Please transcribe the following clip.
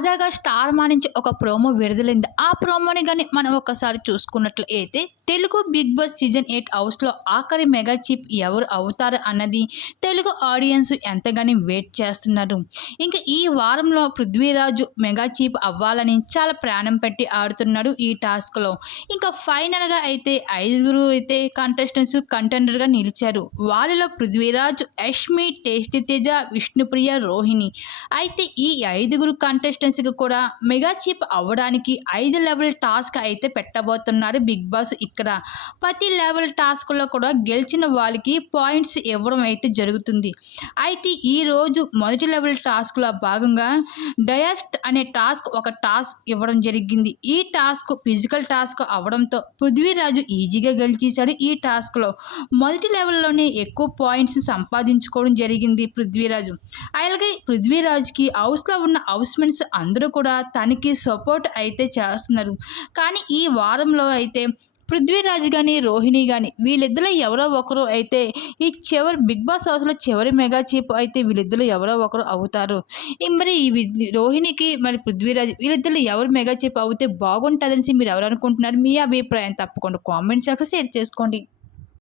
తాజాగా స్టార్ మా నుంచి ఒక ప్రోమో విడుదలైంది. ఆ ప్రోమోని గాని మనం ఒకసారి చూసుకున్నట్లయితే తెలుగు 'బిగ్ బాస్' సీజన్ 8 హౌస్‌లో ఆఖరి మెగా చీఫ్ ఎవరు అవుతారు అన్నది తెలుగు ఆడియన్స్ ఎంతగానో వెయిట్ చేస్తున్నారు. ఇంక ఈ వారంలో 'పృథ్వీరాజ్' మెగా చీఫ్ అవ్వాలని చాలా ప్రాణం పెట్టి ఆడుతున్నాడు ఈ టాస్క్‌లో. ఇంకా ఫైనల్‌గా అయితే ఐదుగురు అయితే కంటెండర్‌గా నిలిచారు. వారిలో 'పృథ్వీరాజ్', 'యష్మి', 'టేస్టీ తేజ', 'విష్ణుప్రియ', 'రోహిణి' అయితే ఈ ఐదుగురు కంటెస్టెంట్స్‌కి కూడా మెగా చీఫ్ అవ్వడానికి 5 లెవెల్ టాస్క్ అయితే పెట్టబోతున్నారు బిగ్ బాస్ ఇక్కడ. ప్రతి లెవెల్ టాస్క్‌లో కూడా గెలిచిన వాళ్ళకి పాయింట్స్ ఇవ్వడం అయితే జరుగుతుంది. అయితే ఈరోజు మొదటి లెవెల్ టాస్క్‌లో భాగంగా డయస్ట్ అనే ఒక టాస్క్ ఇవ్వడం జరిగింది. ఈ టాస్క్ ఫిజికల్ టాస్క్ అవ్వడంతో పృథ్వీరాజు ఈజీగా గెలిచేశాడు ఈ టాస్క్‌లో. మొదటి లెవెల్‌లోనే ఎక్కువ పాయింట్స్ సంపాదించుకోవడం జరిగింది పృథ్వీరాజు. అలాగే పృథ్వీరాజ్‌కి హౌస్‌లో ఉన్న హౌస్‌మేట్స్ అందరూ కూడా తనకి సపోర్ట్ అయితే చేస్తున్నారు. కానీ ఈ వారంలో అయితే పృథ్వీరాజ్ గాని, రోహిణి గాని వీళ్ళిద్దరిలో ఎవరో ఒకరు అయితే ఈ చివరి బిగ్ బాస్ హౌస్‌లో చివరి మెగా చీఫ్ అయితే వీళ్ళిద్దరిలో ఎవరో ఒకరు అవుతారు. మరి రోహిణికి మరి పృథ్వీరాజ్ వీళ్ళిద్దరిలో ఎవరు మెగా చీఫ్ అవుతే బాగుంటదనేసి మీరు ఎవరు అనుకుంటున్నారు? మీ అభిప్రాయం తప్పకుండా కామెంట్ సెక్షన్‌లో షేర్ చేసుకోండి.